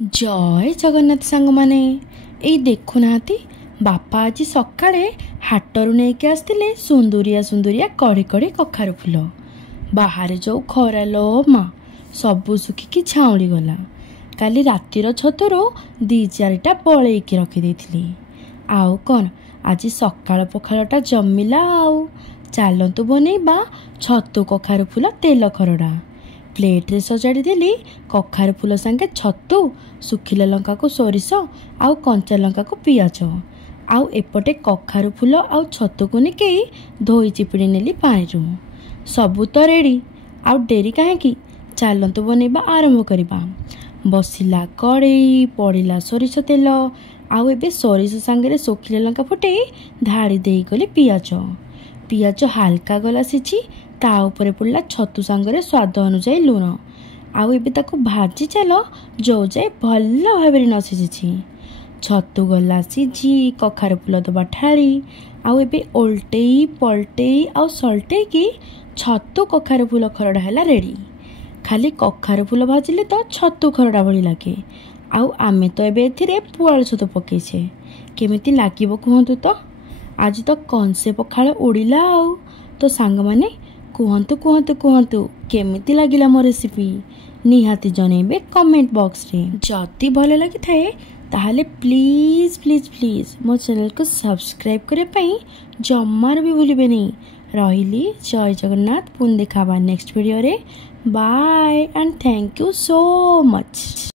जय जगन्नाथ सांग माने एई देखुना बापा आज सकाळे हाटरू नहीं आसते सुंदरिया सुंदरिया कड़ी कड़ी कखारू फूल बाहर जो खरा लो माँ सबू सुखिकी झाउली गला। काली रातिर छतुरो दी चारिटा पलैकी रखी आउ कौन आज सकाळ पखाळटा जमिला आउ चलतु बनैबा छतु कखारू फूल तेल खरड़ा। प्लेट रे सजाड़ी देली कखारू फूल संगे छतु सुखिला लंका को सोरिष आउ कंचा लंका को पियाज आउ एपटे कखारू फूल आउ छतु को निके धोई चिपिड़ी नेली पानी सबू तो रेडी आउ डेरी कहीं चलतु बनैबा आरंभ करबा। बसिला कड़ई पड़िला सोरिष तेल आउ एबे सोरिष सांगे सुखिला लंका फुटे धाड़ी देई गली पियाज पियाज हाल्का गला सिझी ता उपरे पड़ला छतु सांगरे स्वाद अनुसार लुण आउ एबे ताको भाजी चल जो जाए भल भाव न सिझी छतु गला सिझी कखारू फूल दबा ठाड़ी आउ एबे ओल्टेई पलटेई आउ सल्टेई की छतु कखारू फूल खरड़ा है रेडी। खाली कखारू फूल भाजिले तो छतु खरड़ा भली लगे आउ आमे तो एबे एथिरे पुआल छतु पकेइछे केमिति लागिबो कहंतु तो। आज तो कंसे पखाळ उड़िला आउ तो सांग माने कुहंतु कुहंतु कुहंतु केमिति लागिला मो रेसिपी निहाती जनेबे कमेंट बॉक्स रे। जति भल लगी थाए ताहले प्लीज प्लीज प्लीज मो चैनल को सब्सक्राइब करे पई जम्मार भी भूलिबे नहीं। रहिली जय जगन्नाथ पुन देखाबा नेक्स्ट वीडियो रे। Bye and thank you so much.